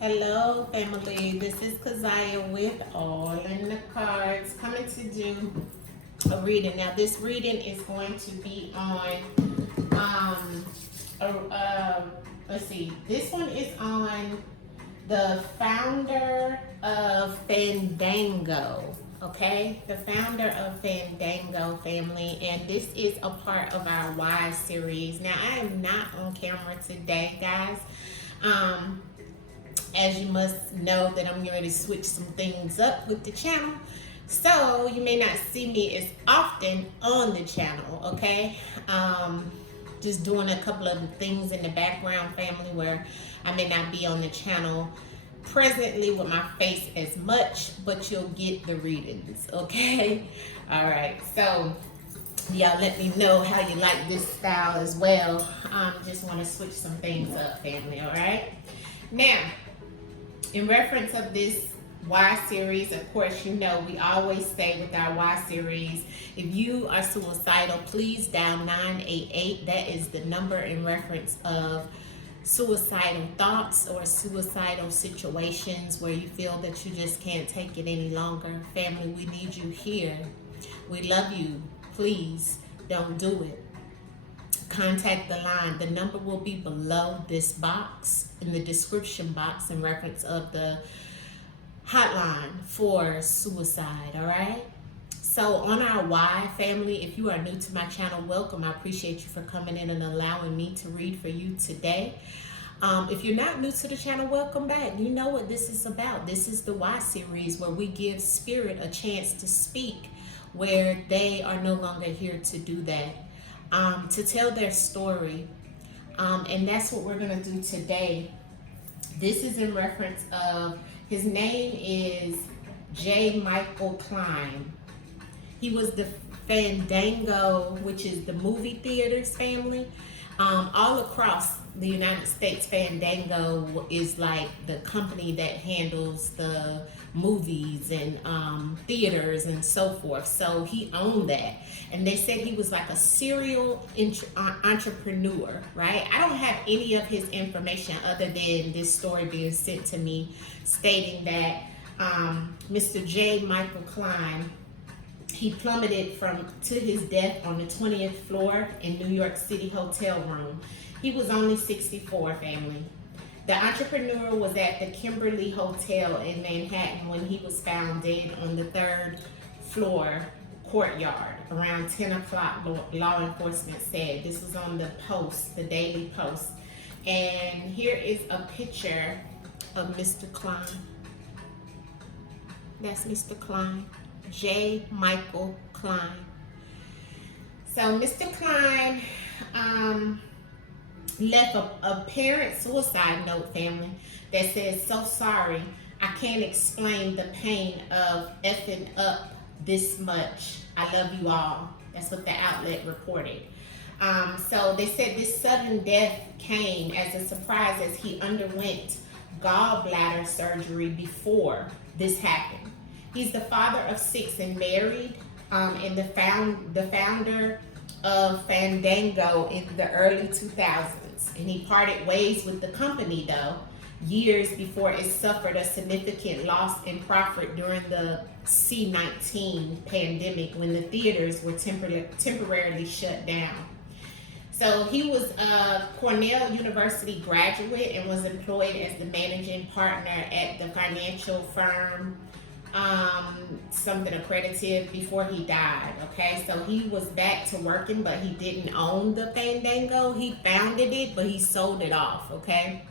Hello, family. This is Kazaya with AllnDaKards coming to do a reading. Now, this reading is going to be on, let's see, this one is on the founder of Fandango. Okay, the founder of Fandango, family, and this is a part of our Why series. Now, I am not on camera today, guys. As you must know that I'm going to switch some things up with the channel. So you may not see me as often on the channel, okay? Just doing a couple of things in the background, family, where I may not be on the channel presently with my face as much, but you'll get the readings, okay? All right, so y'all let me know how you like this style as well. Just want to switch some things up, family, all right? Now, in reference of this Why series, of course, you know we always say with our Why series, if you are suicidal, please dial 988. That is the number in reference of suicidal thoughts or suicidal situations where you feel that you just can't take it any longer. Family, we need you here. We love you. Please don't do it. Contact the line. The number will be below this box in the description box in reference of the hotline for suicide, all right? So on our Why family, if you are new to my channel, welcome. I appreciate you for coming in and allowing me to read for you today. If you're not new to the channel, welcome back. You know what this is about. This is the Why series where we give spirit a chance to speak where they are no longer here to do that. To tell their story, and that's what we're going to do today. This is in reference of, his name is J. Micheal Cline. He was the Fandango, which is the movie theaters, family. All across the United States, Fandango is like the company that handles the movies and theaters and so forth. So he owned that. And they said he was like a serial entrepreneur, right? I don't have any of his information other than this story being sent to me stating that Mr. J. Micheal Cline, he plummeted to his death on the 20th floor in New York City hotel room. He was only 64, family. The entrepreneur was at the Kimberly Hotel in Manhattan when he was found dead on the 3rd floor courtyard around 10 o'clock, law enforcement said. This was on the Post, the Daily Post. And here is a picture of Mr. Cline. That's Mr. Cline. J. Micheal Cline. So Mr. Cline left a parent suicide note, family, that says, "So sorry, I can't explain the pain of effing up this much. I love you all." That's what the outlet reported. So they said this sudden death came as a surprise as he underwent gallbladder surgery before this happened. He's the father of 6 and married, and the founder of Fandango in the early 2000s. And he parted ways with the company, though, years before it suffered a significant loss in profit during the C-19 pandemic when the theaters were temporarily shut down. So he was a Cornell University graduate and was employed as the managing partner at the financial firm something accredited before he died. Okay, so he was back to working, but he didn't own the Fandango. He founded it, but he sold it off. Okay,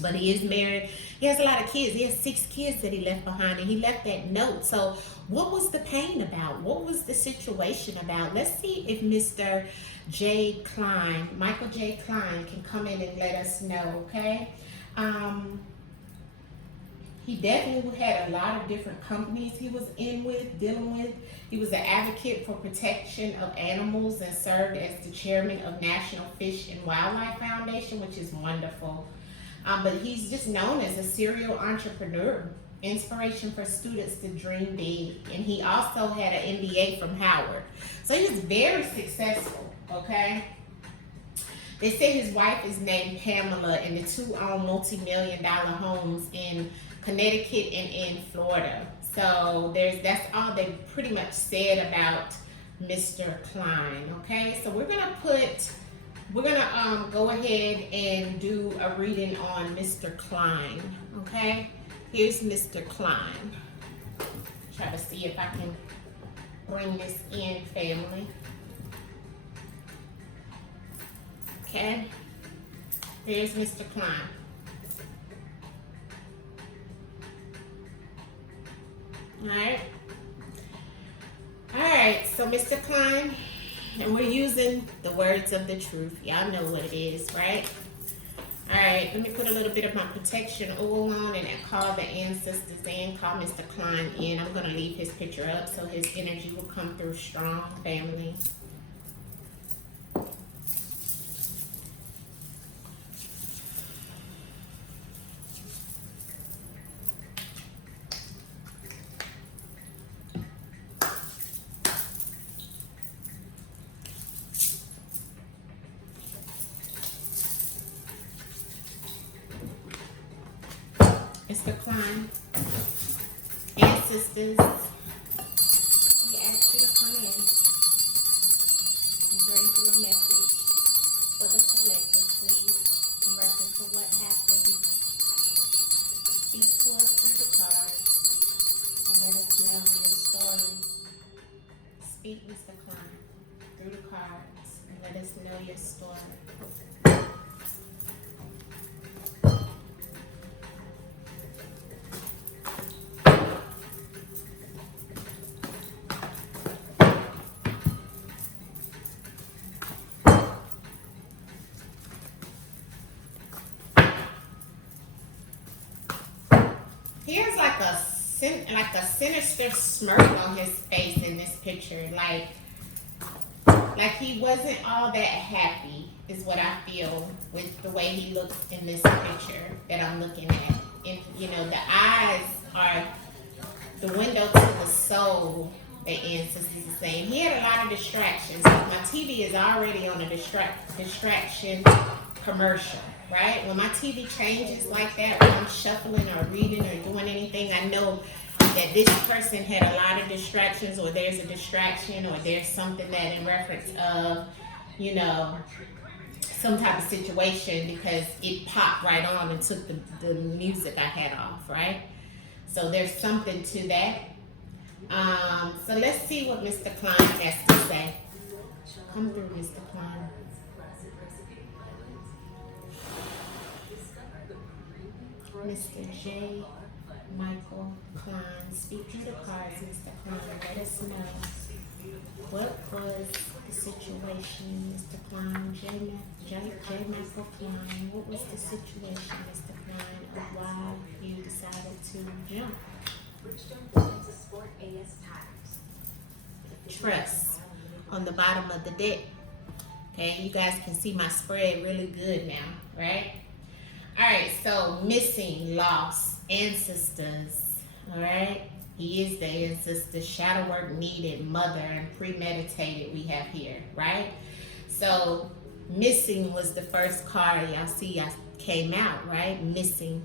but he is married. He has a lot of kids. He has 6 kids that he left behind, and he left that note. So what was the pain about? What was the situation about? Let's see if Mr. J. Cline, Micheal J. Cline, can come in and let us know. Okay. He definitely had a lot of different companies he was dealing with. He was an advocate for protection of animals and served as the chairman of National Fish and Wildlife Foundation, which is wonderful. But he's just known as a serial entrepreneur, inspiration for students to dream big. And he also had an MBA from Howard. So he was very successful, okay? They say his wife is named Pamela, and the two own multi-million-dollar homes in Connecticut and in Florida. So that's all they pretty much said about Mr. Cline. Okay, so we're gonna go ahead and do a reading on Mr. Cline. Okay, here's Mr. Cline. Try to see if I can bring this in, family. Okay, here's Mr. Cline. All right, so Mr. Cline, and we're using the words of the truth. Y'all know what it is, right? All right, let me put a little bit of my protection oil on and call the ancestors in, call Mr. Cline in. I'm gonna leave his picture up so his energy will come through strong, family. Mr. Cline, ancestors, we ask you to come in and bring through a message for the collective, please, in reference to what happened. Speak to us through the cards and let us know your story. Speak, Mr. Cline, through the cards and let us know your story. He has like a sinister smirk on his face in this picture, like he wasn't all that happy, is what I feel with the way he looks in this picture that I'm looking at. And you know, the eyes are the window to the soul. The ancestors are saying he had a lot of distractions. My TV is already on a distraction commercial. Right? When my TV changes like that, when I'm shuffling or reading or doing anything, I know that this person had a lot of distractions, or there's a distraction, or there's something that in reference of, you know, some type of situation, because it popped right on and took the music I had off, right? So there's something to that. So let's see what Mr. Cline has to say. Come through, Mr. Cline. Mr. J. Micheal Cline, speak through the cards, Mr. Cline. Let us know what was the situation, Mr. Cline. J. Micheal Cline, what was the situation, Mr. Cline, of why you decided to jump? Trust on the bottom of the deck. Okay, you guys can see my spread really good now, right? All right, so missing, lost, ancestors, all right? He is the ancestor, shadow work needed, mother, and premeditated we have here, right? So missing was the first card y'all see I came out, right? Missing.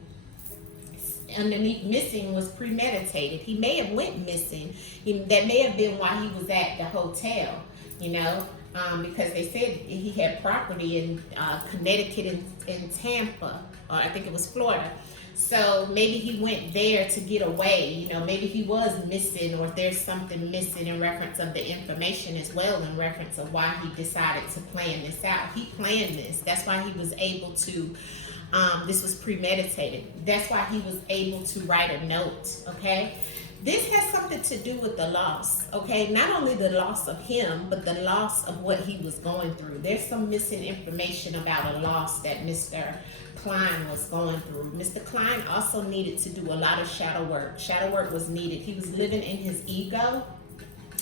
Underneath missing was premeditated. He may have went missing. That may have been why he was at the hotel, you know? Because they said he had property in Connecticut and Tampa, or I think it was Florida. So maybe he went there to get away. You know, maybe he was missing, or there's something missing in reference of the information as well, in reference of why he decided to plan this out. He planned this. That's why he was able to, this was premeditated. That's why he was able to write a note, okay? This has something to do with the loss, okay? Not only the loss of him, but the loss of what he was going through. There's some missing information about a loss that Mr. Cline was going through. Mr. Cline also needed to do a lot of shadow work. Shadow work was needed. He was living in his ego,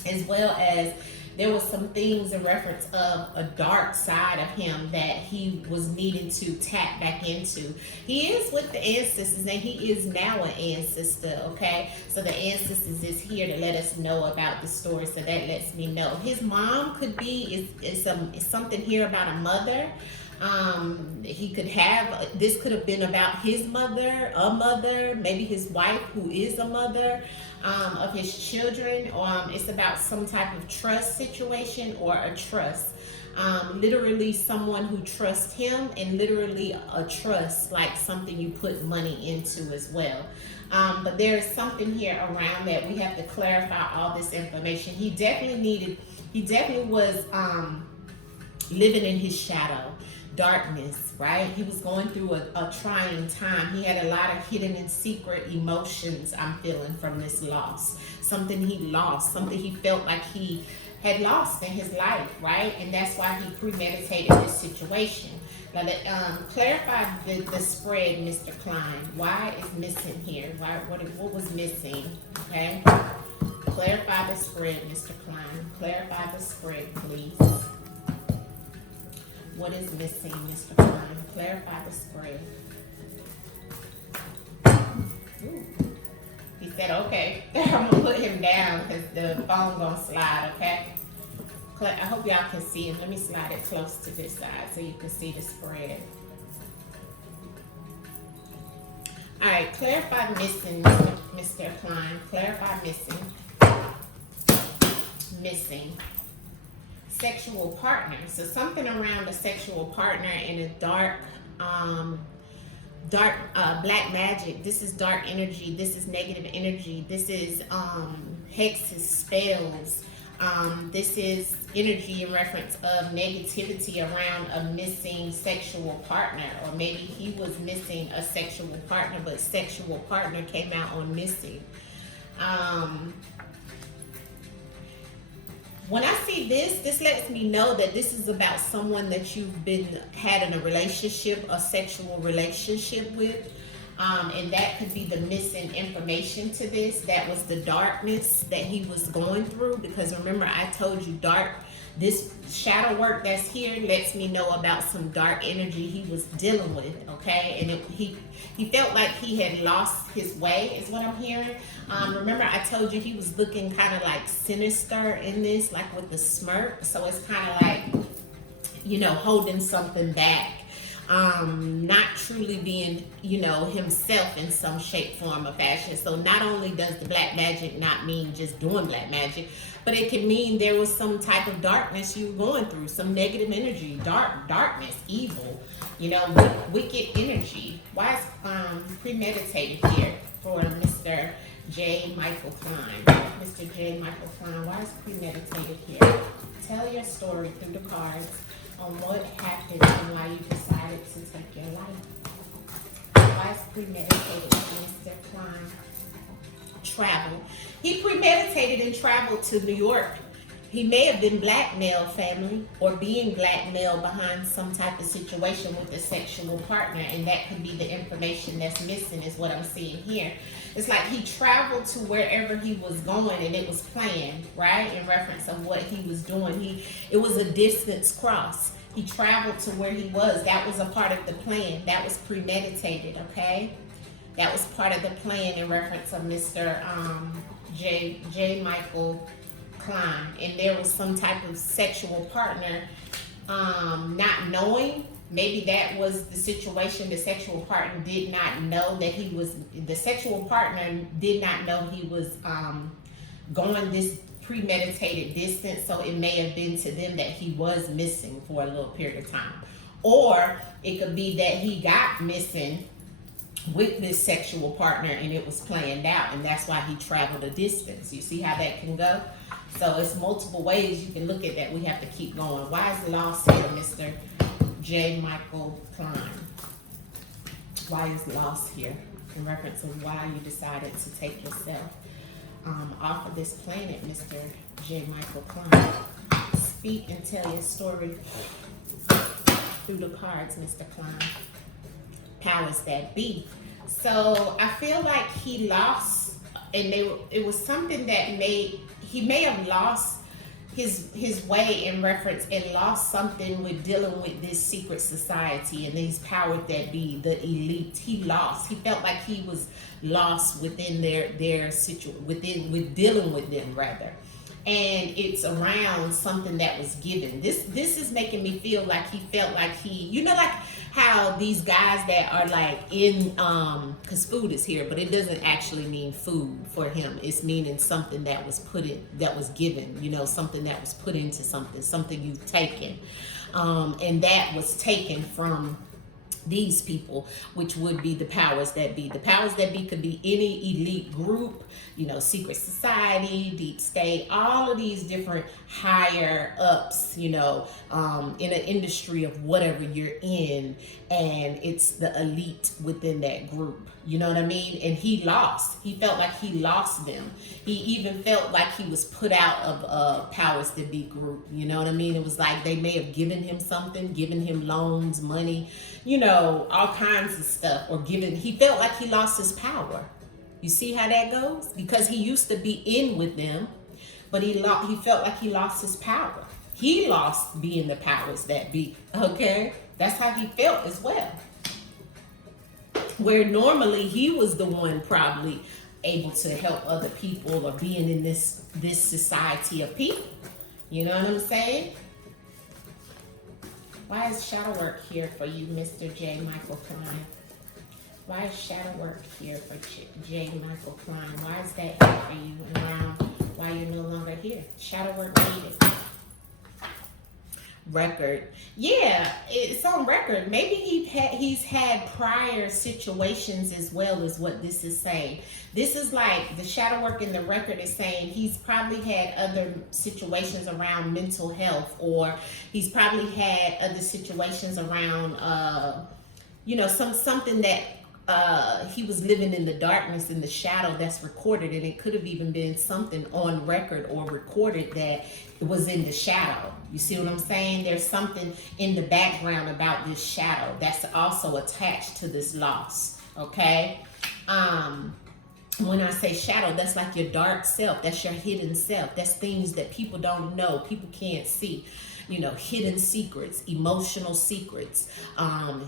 as well as there was some things in reference of a dark side of him that he was needing to tap back into. He is with the ancestors, and he is now an ancestor, okay? So the ancestors is here to let us know about the story, so that lets me know. His mom could be, is something here about a mother. He could have, this could have been about his mother, a mother, maybe his wife who is a mother of his children. It's about some type of trust situation or a trust. Literally someone who trusts him, and literally a trust, like something you put money into as well. But there is something here around that we have to clarify all this information. He definitely was living in his shadow, darkness, right? He was going through a trying time. He had a lot of hidden and secret emotions, I'm feeling, from this loss. Something he lost, something he felt like he had lost in his life, right? And that's why he premeditated this situation. Now, clarify the spread, Mr. Cline. Why is missing here? What was missing? Okay. Clarify the spread, Mr. Cline. Clarify the spread, please. What is missing, Mr. Cline? Clarify the spread. Ooh. He said, okay. I'm gonna put him down because the phone gonna slide, okay? I hope y'all can see it. Let me slide it close to this side so you can see the spread. All right, clarify missing, Mr. Cline. Clarify missing. Missing. Sexual partner. So something around a sexual partner in a dark black magic. This is dark energy. This is negative energy. This is hexes, spells. This is energy in reference of negativity around a missing sexual partner, or maybe he was missing a sexual partner, but sexual partner came out on missing. When I see this lets me know that this is about someone that you've had in a relationship, a sexual relationship with. And that could be the missing information to this. That was the darkness that he was going through. Because remember, I told you this shadow work that's here lets me know about some dark energy he was dealing with, okay? And he felt like he had lost his way, is what I'm hearing. Remember, I told you he was looking kind of like sinister in this, like with the smirk. So it's kind of like, holding something back. Not truly being, himself in some shape, form, or fashion. So not only does the black magic not mean just doing black magic, but it can mean there was some type of darkness you were going through, some negative energy, darkness, evil, wicked energy. Why is premeditated here for Mr. J. Micheal Cline? Mr. J. Micheal Cline, why is premeditated here? Tell your story through the cards on what happened and why you decided to take your life. Why is premeditated, Mr. Cline? Travel. He premeditated and traveled to New York. He may have been blackmailed, family, or being blackmailed behind some type of situation with a sexual partner, and that could be the information that's missing, is what I'm seeing here. It's like he traveled to wherever he was going, and it was planned, right? In reference of what he was doing. It was a distance cross. He traveled to where he was. That was a part of the plan. That was premeditated, okay? That was part of the plan in reference of Mr. J. Micheal Cline. And there was some type of sexual partner not knowing. Maybe that was the situation. The sexual partner did not know that the sexual partner did not know he was going this premeditated distance. So it may have been to them that he was missing for a little period of time. Or it could be that he got missing with this sexual partner and it was planned out, and that's why he traveled a distance. You see how that can go? So it's multiple ways you can look at that. We have to keep going. Why is loss here, Mr. J. Micheal Cline? Why is loss here in reference to why you decided to take yourself off of this planet, Mr. J. Micheal Cline? Speak and tell your story through the cards, Mr. Cline. Powers that be. So I feel like he lost, and it was something that he may have lost his way in reference, and lost something with dealing with this secret society and these powers that be, the elite. He felt like he was lost within their situation, with dealing with them rather. and it's around something that was given. This is making me feel like he felt like he, you know, like how these guys that are like in because food is here, but it doesn't actually mean food for him. It's meaning something that was put in, that was given, you know, something that was put into something you've taken, and that was taken from these people, which would be the powers that be. The powers that be could be any elite group, you know, secret society, deep state, all of these different higher ups, you know, in an industry of whatever you're in, and it's the elite within that group. You know what I mean? And he lost. He felt like he lost them. He even felt like he was put out of powers that be group. You know what I mean? It was like they may have given him something, given him loans, money, you know, all kinds of stuff, or given, he felt like he lost his power. You see how that goes? Because he used to be in with them, but he felt like he lost his power. He lost being the powers that be, okay? That's how he felt as well. Where normally he was the one probably able to help other people, or being in this society of people. You know what I'm saying? Why is shadow work here for you, Mr. J. Michael Cline? Why is shadow work here for J. Michael Cline? Why is that here for you, around why you're no longer here? Shadow work needed. Record. Yeah, it's on record. Maybe he's had prior situations as well, as what this is saying. This is like the shadow work in the record is saying he's probably had other situations around mental health, or he's probably had other situations around you know, something that he was living in the darkness, in the shadow, that's recorded, and it could have even been something on record or recorded that was in the shadow. You see what I'm saying? There's something in the background about this shadow that's also attached to this loss, okay? When I say shadow, that's like your dark self, that's your hidden self, that's things that people don't know, people can't see. You know, hidden secrets, emotional secrets,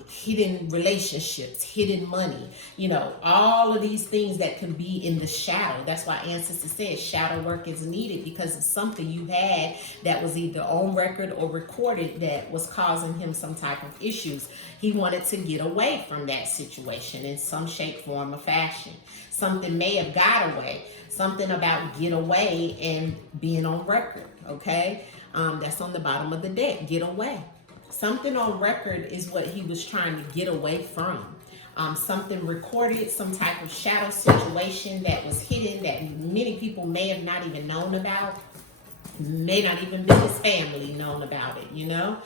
hidden relationships, hidden money, you know, all of these things that can be in the shadow. That's why Ancestor says shadow work is needed, because it's something you had that was either on record or recorded that was causing him some type of issues. He wanted to get away from that situation in some shape, form, or fashion. Something may have got away, something about get away and being on record, okay? That's on the bottom of the deck, get away. Something on record is what he was trying to get away from. Something recorded, some type of shadow situation that was hidden, that many people may have not even known about, may not even been his family known about it, you know?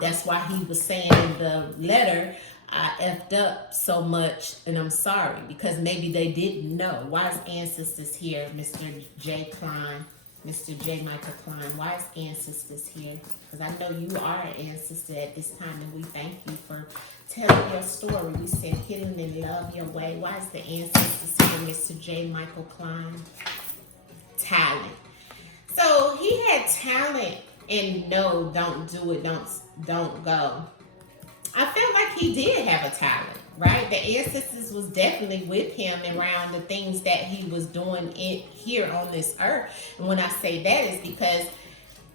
That's why he was saying in the letter, I effed up so much and I'm sorry, because maybe they didn't know. Why is Ancestors here, Mr. J. Cline? Mr. J. Michael Cline, why is Ancestors here? Because I know you are an ancestor at this time, and we thank you for telling your story. We said hidden and love your way. Why is the Ancestors here, Mr. J. Michael Cline? Talent. So he had talent, and no, don't do it, don't go. I felt like he did have a talent, right? The Ancestors was definitely with him around the things that he was doing here on this earth. And when I say that is because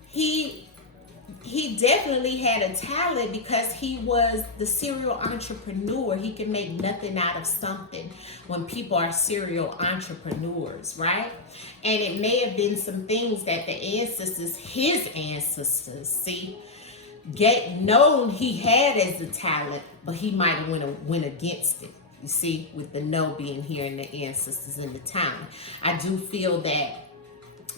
he definitely had a talent, because he was the serial entrepreneur. He can make nothing out of something when people are serial entrepreneurs, right? And it may have been some things that the ancestors, his ancestors, see, known he had as a talent, but he might have went against it. You see, with the no being here and the ancestors in the time. I do feel that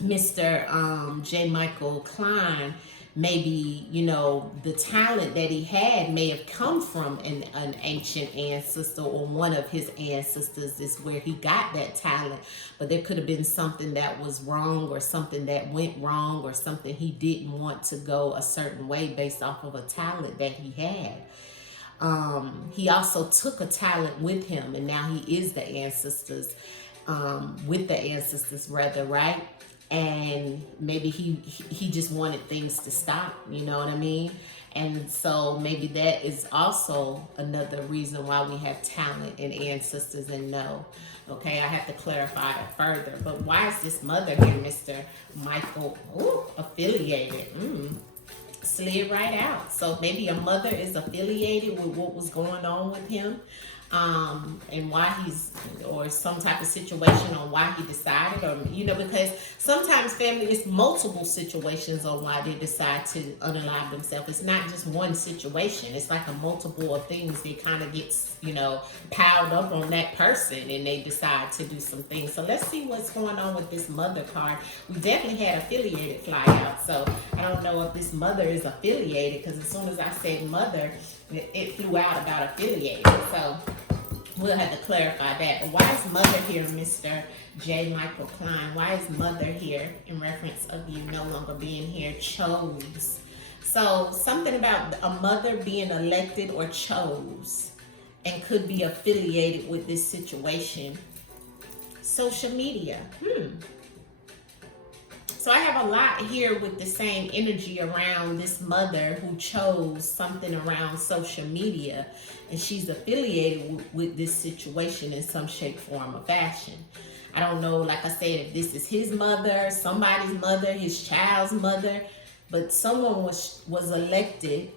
Mr. J. Michael Cline, maybe, you know, the talent that he had may have come from an ancient ancestor, or one of his ancestors is where he got that talent. But there could have been something that was wrong, or something that went wrong, or something he didn't want to go a certain way based off of a talent that he had. He also took a talent with him, and now he is the ancestors, with the ancestors rather, right? And maybe he just wanted things to stop, you know what I mean? And so maybe that is also another reason why we have talent and ancestors and no. Okay, I have to clarify it further. But why is this mother here, Mr. Micheal? Ooh, affiliated. Slid right out. So maybe a mother is affiliated with what was going on with him, and why he's, or some type of situation on why he decided, or because sometimes family is multiple situations on why they decide to unalive themselves. It's not just one situation. It's like a multiple of things that kind of gets piled up on that person, and they decide to do some things. So let's see what's going on with this mother card. We definitely had affiliated fly out, so I don't know if this mother is affiliated, because as soon as I said mother, it flew out about affiliated. So we'll have to clarify that. But why is mother here, Mr. J. Micheal Cline? Why is mother here in reference of you no longer being here? Chose. So something about a mother being elected or chose and could be affiliated with this situation. Social media. So I have a lot here with the same energy around this mother who chose something around social media, and she's affiliated with this situation in some shape, form, or fashion. I don't know, like I said, if this is his mother, somebody's mother, his child's mother, but someone was elected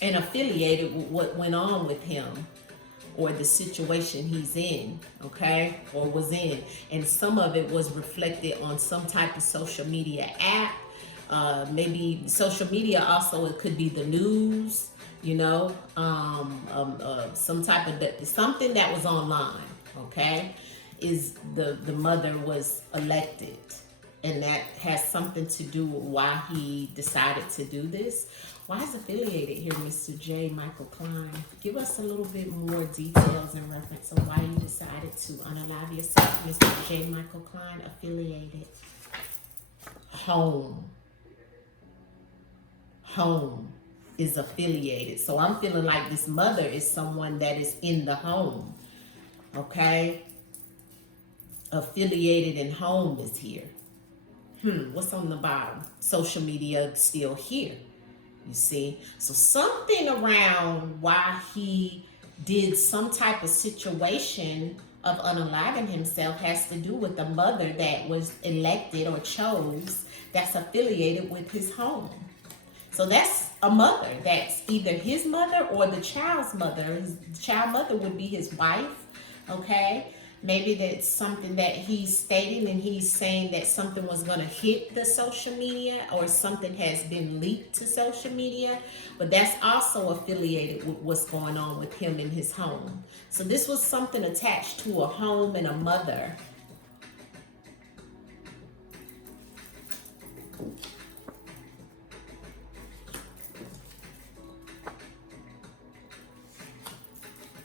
and affiliated with what went on with him, or the situation he's in, okay, or was in. And some of it was reflected on some type of social media app. Maybe social media also, it could be the news, some type of, something that was online, okay, is the mother was elected. And that has something to do with why he decided to do this. Why is affiliated here, Mr. J. Micheal Cline? Give us a little bit more details in reference of why you decided to unalive yourself, Mr. J. Micheal Cline. Affiliated. Home. Home is affiliated. So I'm feeling like this mother is someone that is in the home. Okay? Affiliated and home is here. What's on the bottom? Social media still here. You see, so something around why he did some type of situation of unaliving himself has to do with the mother that was elected or chose, that's affiliated with his home. So that's a mother that's either his mother or the child's mother. His child mother would be his wife, okay? Maybe that's something that he's stating, and he's saying that something was going to hit the social media, or something has been leaked to social media. But that's also affiliated with what's going on with him in his home. So this was something attached to a home and a mother.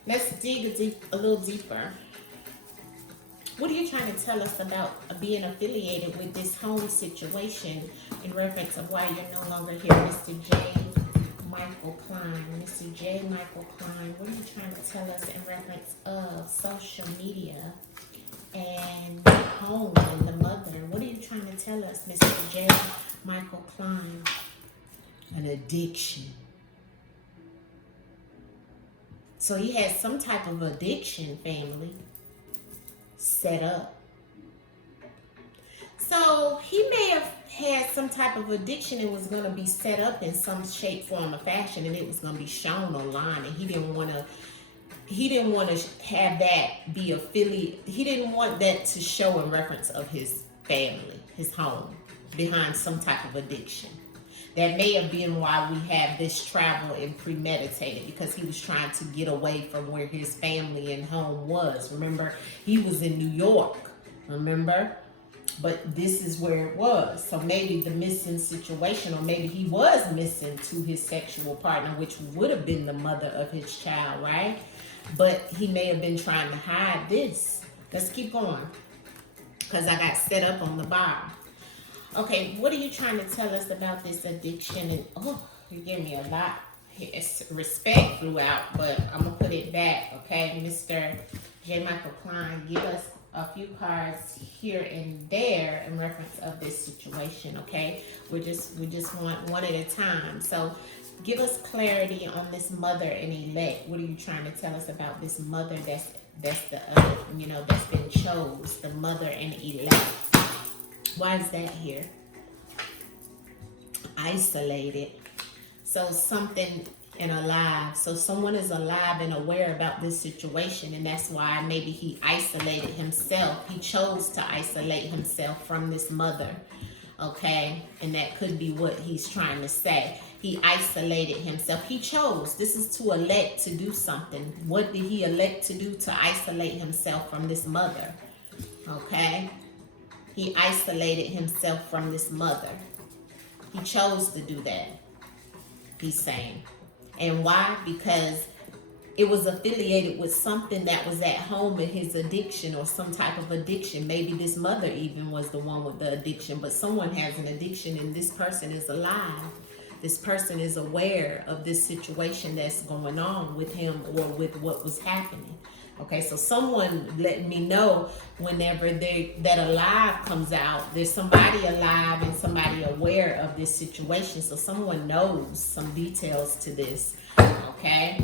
Let's dig a little deeper. What are you trying to tell us about being affiliated with this home situation in reference of why you're no longer here, Mr. J. Micheal Cline? Mr. J. Micheal Cline, what are you trying to tell us in reference of social media and home and the mother? What are you trying to tell us, Mr. J. Micheal Cline? An addiction. So he has some type of addiction, family, set up. So he may have had some type of addiction and was going to be set up in some shape, form, or fashion, and it was going to be shown online, and he didn't want to have that be affiliated. He didn't want that to show in reference of his family, his home, behind some type of addiction. That may have been why we have this travel and premeditated, because he was trying to get away from where his family and home was. Remember, he was in New York, remember? But this is where it was. So maybe the missing situation, or maybe he was missing to his sexual partner, which would have been the mother of his child, right? But he may have been trying to hide this. Let's keep going, because I got set up on the bottom. Okay, what are you trying to tell us about this addiction? And you gave me a lot. Respect flew out, but I'm gonna put it back. Okay, Mr. J. Micheal Cline, give us a few cards here and there in reference of this situation. Okay, we just want one at a time. So Give us clarity on this mother and elect. What are you trying to tell us about this mother that's the that's been chose, the mother and elect? Why is that here? Isolated. So something and alive. So someone is alive and aware about this situation, and that's why maybe he isolated himself. He chose to isolate himself from this mother. Okay, and that could be what he's trying to say. He isolated himself. He chose. This is to elect to do something. What did he elect to do to isolate himself from this mother? Okay, he isolated himself from this mother. He chose to do that, he's saying. And why? Because it was affiliated with something that was at home in his addiction, or some type of addiction. Maybe this mother even was the one with the addiction, but someone has an addiction and this person is alive. This person is aware of this situation that's going on with him or with what was happening. Okay, so someone let me know whenever that alive comes out, there's somebody alive and somebody aware of this situation. So someone knows some details to this. Okay.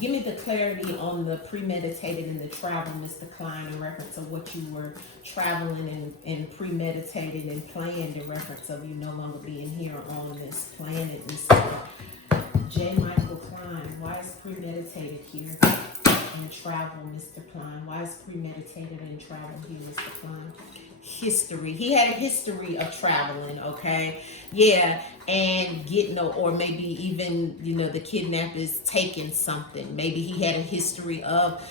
Give me the clarity on the premeditated and the travel, Mr. Cline, in reference of what you were traveling and premeditated and planned, in reference of you no longer being here on this planet, Mr. J. Michael Cline. Why is premeditated here and travel, Mr. Cline? Why is premeditated and travel here, Mr. Cline? History. He had a history of traveling, okay? Yeah, and getting, or maybe even, the kidnappers taking something. Maybe he had a history of,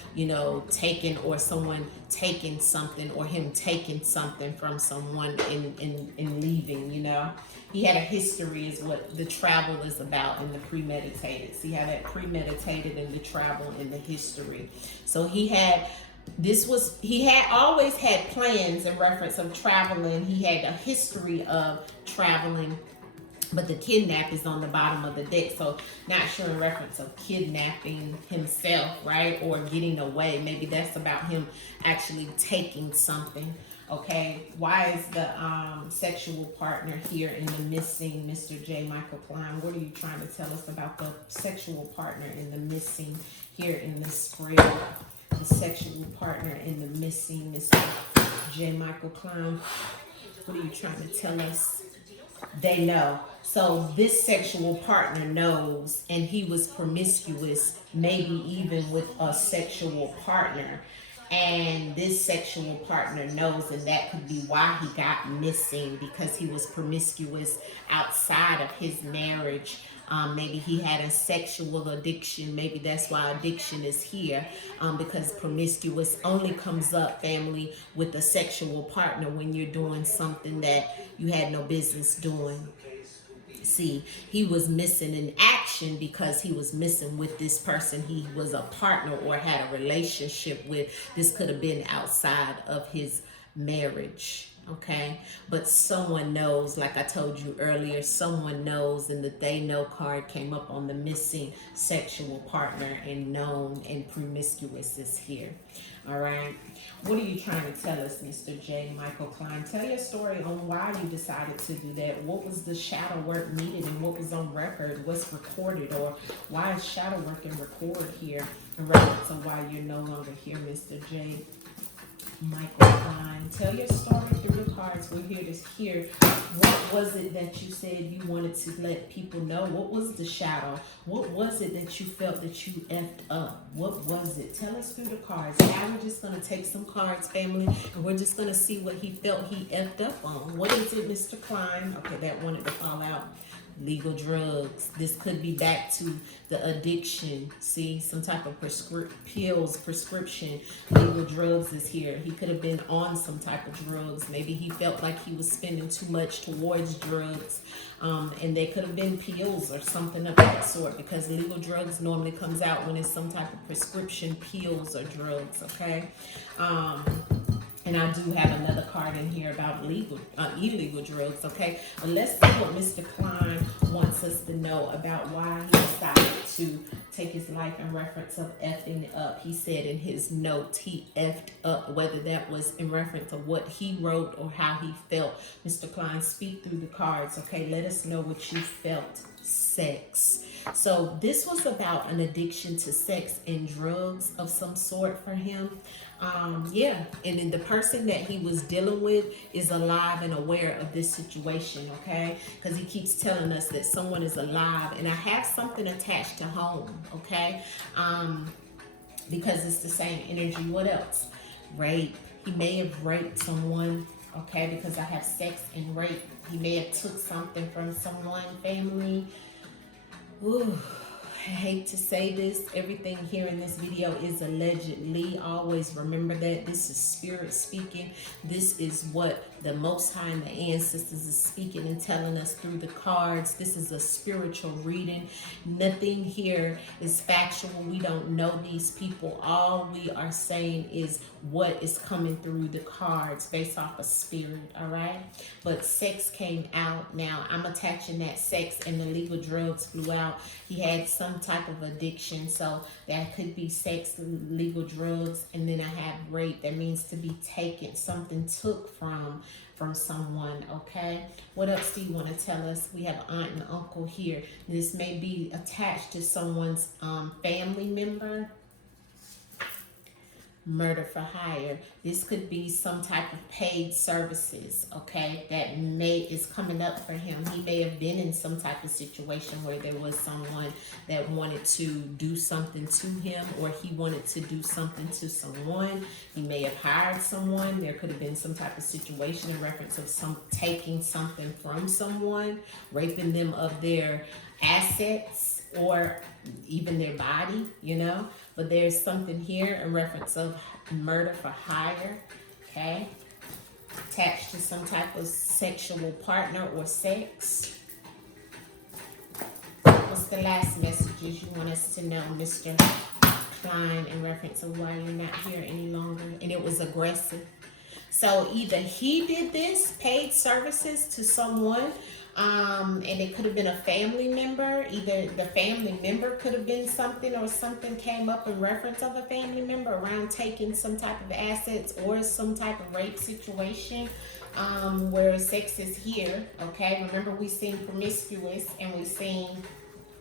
taking, or someone taking something, or him taking something from someone and leaving, He had a history is what the travel is about in the premeditated. See how that premeditated and the travel and the history. So he had always had plans in reference of traveling. He had a history of traveling, but the kidnap is on the bottom of the deck. So not sure in reference of kidnapping himself, right? Or getting away. Maybe that's about him actually taking something. Okay, why is the sexual partner here in the missing, Mr. J. Michael Cline? What are you trying to tell us about the sexual partner in the missing here in the spread? The sexual partner in the missing, Mr. J. Michael Cline. What are you trying to tell us? They know. So this sexual partner knows, and he was promiscuous, maybe even with a sexual partner. And this sexual partner knows, and that could be why he got missing, because he was promiscuous outside of his marriage. Maybe he had a sexual addiction. Maybe that's why addiction is here, because promiscuous only comes up, family, with a sexual partner when you're doing something that you had no business doing. See, he was missing in action because he was missing with this person he was a partner or had a relationship with. This could have been outside of his marriage. Okay, but someone knows, like I told you earlier, someone knows, and the they know card came up on the missing sexual partner, and known and promiscuous is here. All right, what are you trying to tell us, Mr. J. Michael Cline? Tell your story on why you decided to do that. What was the shadow work needed, and what was on record? What's recorded, or why is shadow work and record here in reference to why you're no longer here, Mr. J. Michael Cline? Tell your story through the cards. We're here to hear what was it that you said you wanted to let people know. What was the shadow? What was it that you felt that you effed up? What was it? Tell us through the cards. Now we're just going to take some cards, family, and we're just going to see what he felt he effed up on. What is it, Mr. Cline? Okay, that wanted to fall out. Legal drugs. This could be back to the addiction. See, some type of prescription. Legal drugs is here. He could have been on some type of drugs. Maybe he felt like he was spending too much towards drugs. And they could have been pills or something of that sort, because legal drugs normally comes out when it's some type of prescription pills or drugs, okay? And I do have another card in here about illegal drugs, okay? But let's see what Mr. Cline wants us to know about why he decided to take his life in reference of effing up. He said in his note, he effed up, whether that was in reference of what he wrote or how he felt. Mr. Cline, speak through the cards, okay? Let us know what you felt. Sex. So this was about an addiction to sex and drugs of some sort for him. Yeah, and then the person that he was dealing with is alive and aware of this situation, okay? Because he keeps telling us that someone is alive, and I have something attached to home, okay? Because it's the same energy. What else? Rape. He may have raped someone, okay? Because I have sex and rape. He may have took something from someone, family. Ooh, I hate to say this. Everything here in this video is allegedly. Always remember that. This is spirit speaking. This is what the Most High and the ancestors is speaking and telling us through the cards. This is a spiritual reading. Nothing here is factual. We don't know these people. All we are saying is what is coming through the cards based off of spirit, all right? But sex came out. Now, I'm attaching that sex and the legal drugs flew out. He had some type of addiction, so that could be sex, legal drugs, and then I have rape. That means to be taken, something took from someone, okay? What else do you want to tell us? We have aunt and uncle here. This may be attached to someone's family member. Murder for hire. This could be some type of paid services, okay, that is coming up for him. He may have been in some type of situation where there was someone that wanted to do something to him, or he wanted to do something to someone. He may have hired someone. There could have been some type of situation in reference of taking something from someone, raping them of their assets or even their body, you know. But there's something here in reference of murder for hire, okay? Attached to some type of sexual partner or sex. What's the last messages you want us to know, Mr. Cline, in reference of why you're not here any longer? And it was aggressive. So either he did this, paid services to someone, and it could have been a family member. Either the family member could have been something, or something came up in reference of a family member around taking some type of assets, or some type of rape situation where sex is here, okay? Remember, we seen promiscuous and we seen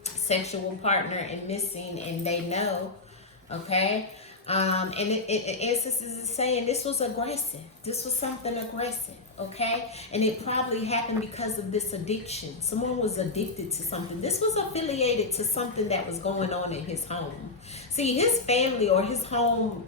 sexual partner and missing, and they know, okay? And ancestors is saying this was aggressive. This was something aggressive, okay? And it probably happened because of this addiction. Someone was addicted to something. This was affiliated to something that was going on in his home. See, his family or his home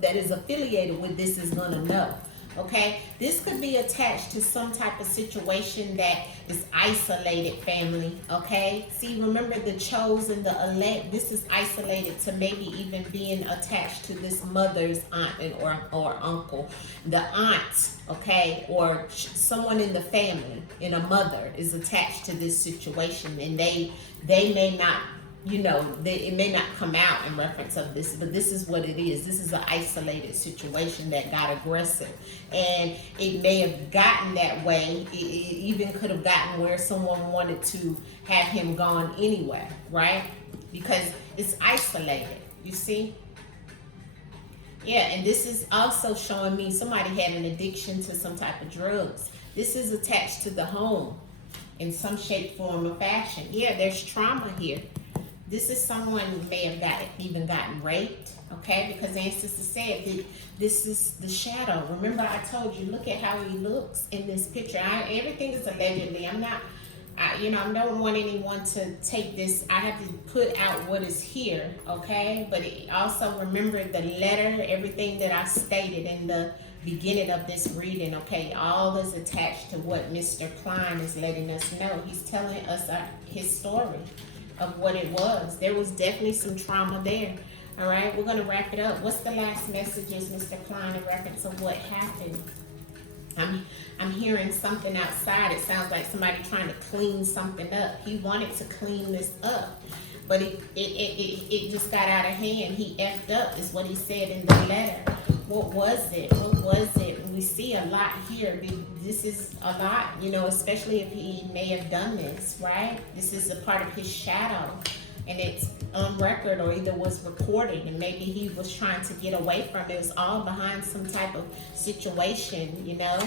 that is affiliated with this is going to know. Okay, this could be attached to some type of situation that is isolated, family. Okay, see, remember the chosen, the elect. This is isolated to maybe even being attached to this mother's aunt or uncle, the aunt. Okay, or someone in the family, in a mother, is attached to this situation, and they may not. You know, it may not come out in reference of this, but this is what it is. This is an isolated situation that got aggressive. And it may have gotten that way. It even could have gotten where someone wanted to have him gone anyway, right? Because it's isolated, you see? Yeah, and this is also showing me somebody had an addiction to some type of drugs. This is attached to the home in some shape, form, or fashion. Yeah, there's trauma here. This is someone who may have gotten raped, okay? Because ancestors said that this is the shadow. Remember, I told you, look at how he looks in this picture. Everything is allegedly. I don't want anyone to take this. I have to put out what is here, okay? But also remember the letter, everything that I stated in the beginning of this reading, okay? All is attached to what Mr. Cline is letting us know. He's telling us his story of what it was. There was definitely some trauma there. All right, we're going to wrap it up. What's the last messages, Mr. Cline, in reference of what happened? I'm hearing something outside. It sounds like somebody trying to clean something up. He wanted to clean this up, but it just got out of hand. He effed up is what he said in the letter. What was it? What was it? We see a lot here. This is a lot, you know, especially if he may have done this, right? This is a part of his shadow, and it's on record or either was recorded, and maybe he was trying to get away from it. It was all behind some type of situation, you know.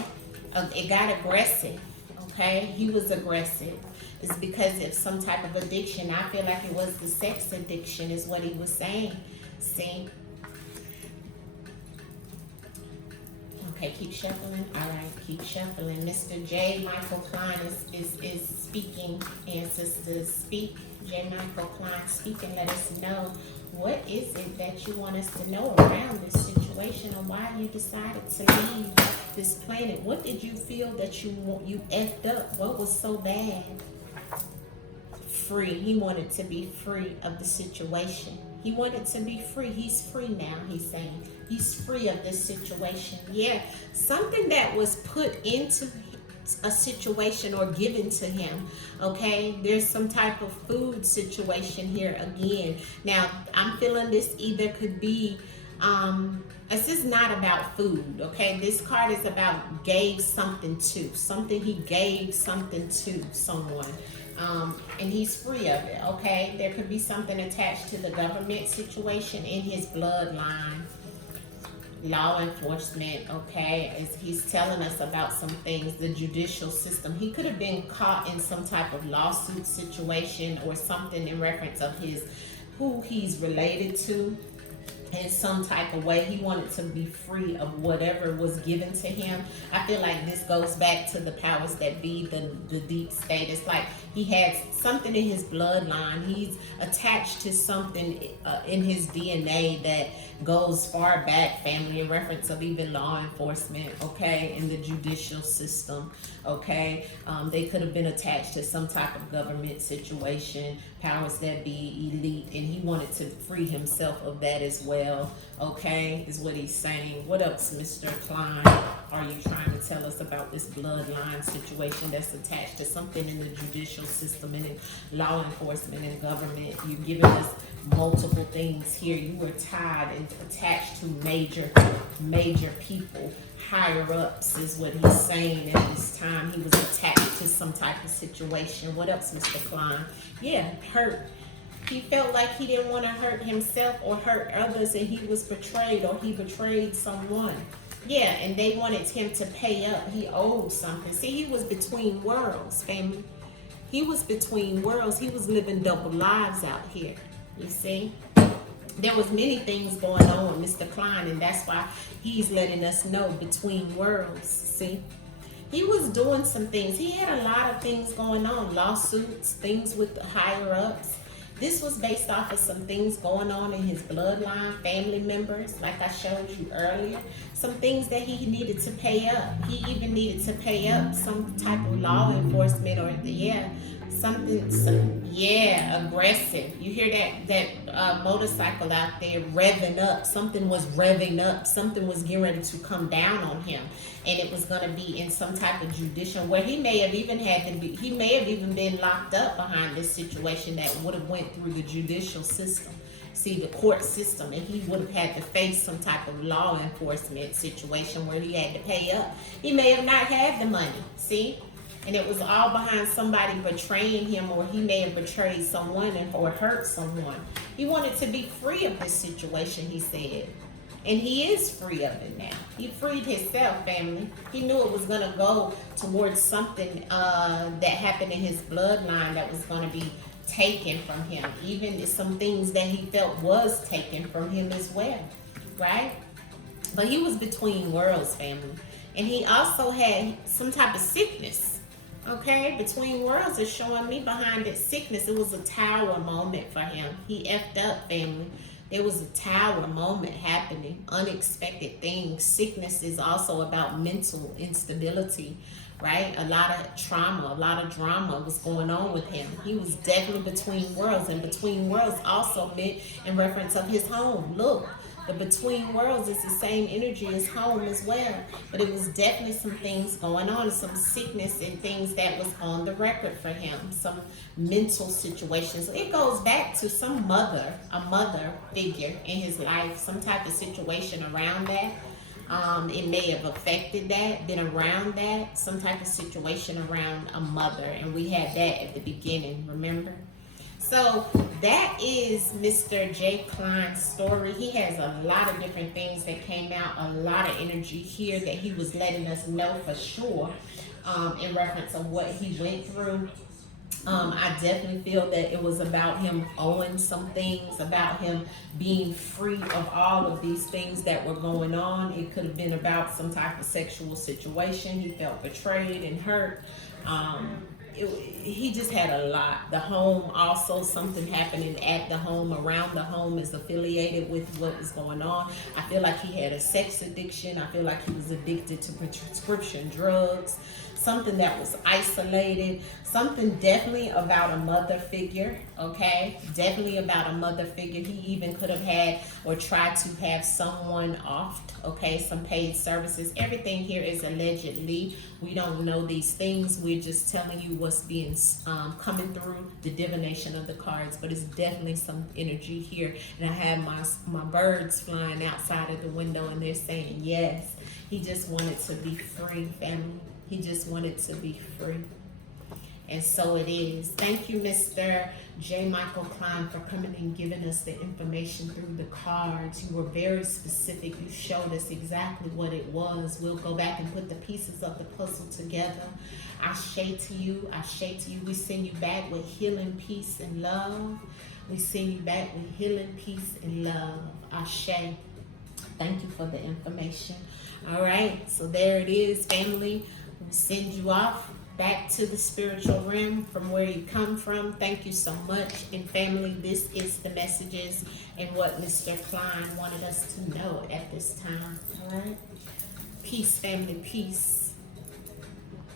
It got aggressive, okay? He was aggressive. It's because of some type of addiction. I feel like it was the sex addiction is what he was saying. See? Okay, keep shuffling. All right, keep shuffling. Mr. J. Michael Cline is speaking. Ancestors, speak. J. Michael Cline, speak and let us know what is it that you want us to know around this situation and why you decided to leave this planet. What did you feel that you effed up? What was so bad? Free. He wanted to be free of the situation. He wanted to be free. He's free now, he's saying. He's free of this situation. Yeah, something that was put into a situation or given to him, okay? There's some type of food situation here again. Now, I'm feeling this either could be, this is not about food, okay? This card is about gave something to. Something he gave something to someone. And he's free of it, okay? There could be something attached to the government situation in his bloodline. Law enforcement, okay, as he's telling us about some things, the judicial system. He could have been caught in some type of lawsuit situation or something in reference of who he's related to in some type of way. He wanted to be free of whatever was given to him. I feel like this goes back to the powers that be, the deep state. It's like he has something in his bloodline. He's attached to something in his DNA that goes far back, family, in reference of even law enforcement, okay, in the judicial system, okay. They could have been attached to some type of government situation, powers that be, elite, and he wanted to free himself of that as well, okay, is what he's saying. What else, Mr. Cline, are you trying to tell us about this bloodline situation that's attached to something in the judicial system and in law enforcement and government? You're giving us multiple things here. You were tied and attached to major people, higher ups is what he's saying at this time. He was attached to some type of situation. What else, Mr. Cline? Yeah, hurt. He felt like he didn't want to hurt himself or hurt others, and he was betrayed, or he betrayed someone. Yeah, and they wanted him to pay up. He owed something. See, he was between worlds, family. He was between worlds. He was living double lives out here. You see? There was many things going on with Mr. Cline, and that's why he's letting us know between worlds. See? He was doing some things. He had a lot of things going on. Lawsuits, things with the higher ups. This was based off of some things going on in his bloodline, family members, like I showed you earlier. Some things that he needed to pay up. He even needed to pay up some type of law enforcement or, aggressive. You hear that motorcycle out there revving up. Something was revving up. Something was getting ready to come down on him, and it was going to be in some type of judicial where he may have even been locked up behind this situation that would have went through the judicial system. See, the court system, and he would have had to face some type of law enforcement situation where he had to pay up. He may have not had the money. See. And it was all behind somebody betraying him, or he may have betrayed someone or hurt someone. He wanted to be free of this situation, he said. And he is free of it now. He freed himself, family. He knew it was going to go towards something that happened in his bloodline that was going to be taken from him. Even some things that he felt was taken from him as well, right? But he was between worlds, family. And he also had some type of sickness. Okay, between worlds is showing me behind that sickness. It was a tower moment for him. He effed up, family. There was a tower moment happening, unexpected things. Sickness is also about mental instability, right? A lot of trauma, a lot of drama was going on with him. He was definitely between worlds, and between worlds also meant in reference of his home. Look. The between worlds is the same energy as home as well. But it was definitely some things going on, some sickness and things that was on the record for him, some mental situations. It goes back to some a mother figure in his life, some type of situation around that. It may have affected that, been around that, some type of situation around a mother. And we had that at the beginning, remember? So that is Mr. J. Cline's story. He has a lot of different things that came out, a lot of energy here that he was letting us know for sure in reference of what he went through. I definitely feel that it was about him owing some things, about him being free of all of these things that were going on. It could have been about some type of sexual situation. He felt betrayed and hurt. He just had a lot. The home also, something happening at the home, around the home is affiliated with what was going on. I feel like he had a sex addiction. I feel like he was addicted to prescription drugs. Something that was isolated, something definitely about a mother figure, okay? Definitely about a mother figure. He even could have had or tried to have someone off, okay? Some paid services. Everything here is allegedly. We don't know these things. We're just telling you what's being coming through the divination of the cards, but it's definitely some energy here. And I have my birds flying outside of the window and they're saying yes. He just wanted to be free, family. He just wanted to be free. And so it is. Thank you, Mr. J. Michael Cline, for coming and giving us the information through the cards. You were very specific. You showed us exactly what it was. We'll go back and put the pieces of the puzzle together. Ashe to you. Ashe to you. We send you back with healing, peace, and love. We send you back with healing, peace, and love. Ashe. Thank you for the information. All right. So there it is, family. We send you off back to the spiritual realm from where you come from. Thank you so much. And family, this is the messages and what Mr. Cline wanted us to know at this time. All right. Peace, family. Peace.